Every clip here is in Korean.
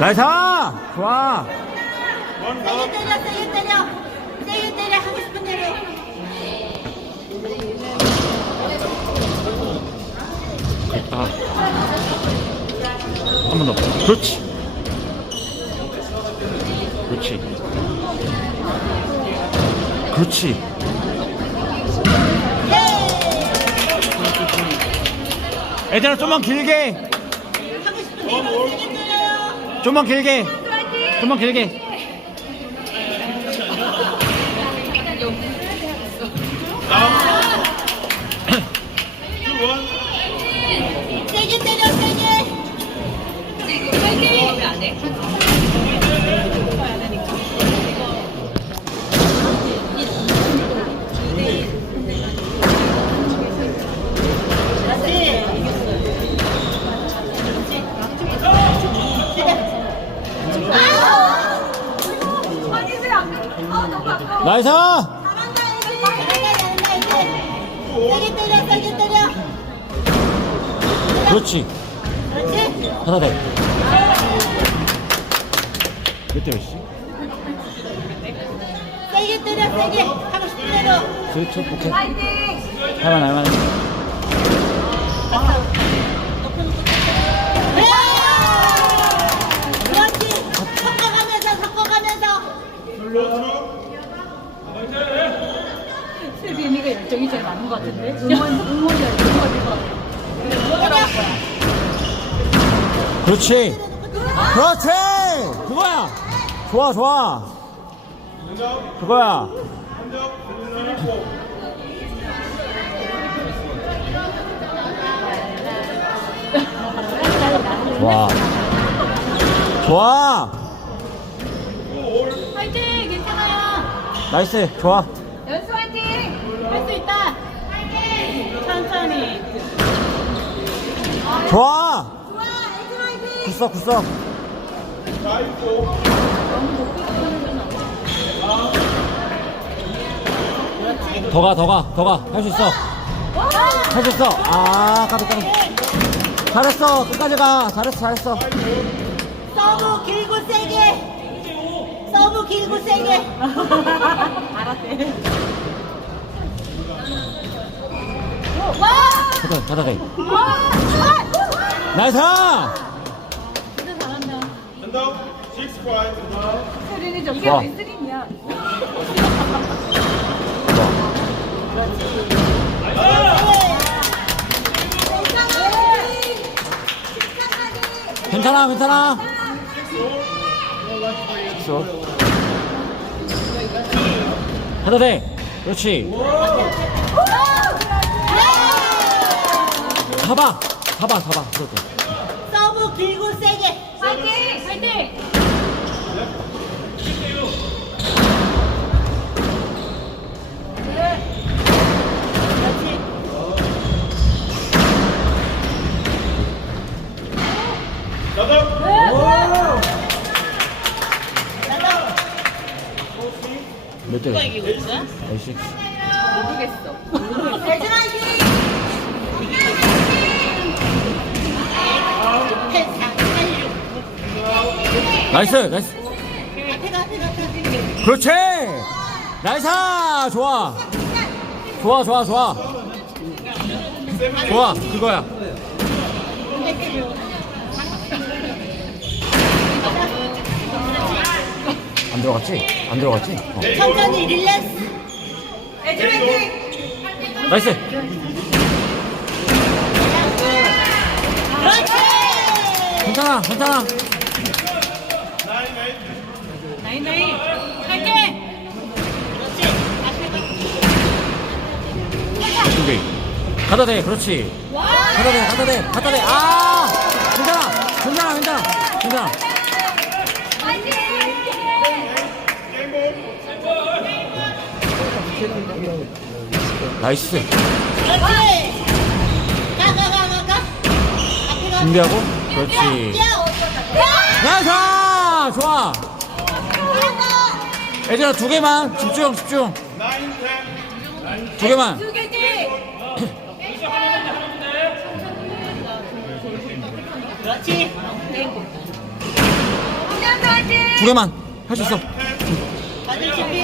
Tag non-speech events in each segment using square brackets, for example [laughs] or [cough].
나이스! 좋아! 세게 때려 세게 때려 세게 때려 하고 싶은 대로 됐다. 한 번 더. 그렇지. 그렇지. 그렇지. 애들아 좀만 길게. 하고 싶은 대로 좀만 길게. 좀만 길게. 나이스! 잘한다 세게 때려 세게 때려 그렇지. 그렇지 하나 더. 몇대 몇이지? 세게 때려 세게 하고 싶은 대로 그렇죠. 오케이. 할만 할만. 그렇지 섞어가면서 섞어가면서 세빈이가 많은 것 같은데? 응원, 응원 열정이 어디 것 같아? 그렇지. 그렇지. 그거야. 좋아 좋아. 그거야. 좋아. 좋아. 화이팅! 괜찮아요! 나이스. 좋아. 연수 화이팅! 할 수 있다 천천히 좋아. 좋아 애들 화이팅 굿어 굿어. 더 가 더 가 더 가 할 수 있어. 할 수 있어. 아 까비 까비. 잘했어. 끝까지 가. 잘했어 잘했어. 서브 길고 세게 서브 길고 세게 [laughs] 알았대. 받아가. 와 나이스. 진짜 잘한다. 세린이 저 이게 좋아. 왜 세린이야? 괜찮아 괜찮아. 좋아. 해도 돼. 그렇지. 잡아. 잡아 잡아. 그렇게. 서브 길고 세게! 그렇지 나다. 몇 대? 이기고 있어? 모르겠어. 애들 화이팅 나이스 나이스. 그렇지. 나이스. 좋아. 좋아 좋아 좋아. 좋아 그거야. 안 들어갔지? 안 들어갔지? 어. 천천히 릴렉스 화이팅 나이스. 그렇지 괜찮아 괜찮아. 나인! 화이팅! 그렇지 앞에가 준비. 가다 대 그렇지. 가다 대 가다 대 가다 대. 아 괜찮아 괜찮아 괜찮아 괜찮아. 나이스. 준비하고 그렇지. 나이스 좋아. 얘들아 두 개만 집중 집중. Nine ten. 두 개만. 그렇지 두 개만 할 수 있어 받을 준비.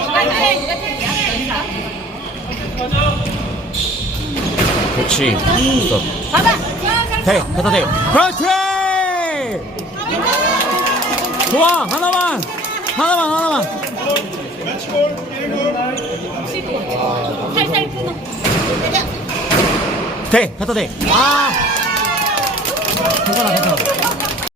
그렇지 있어 봐봐. 돼 됐다 돼 그렇지 좋아 하나만. 하나만 하나만. 매치볼 1골 살살 끊어. 돼 됐다 돼아. 괜찮아 괜찮아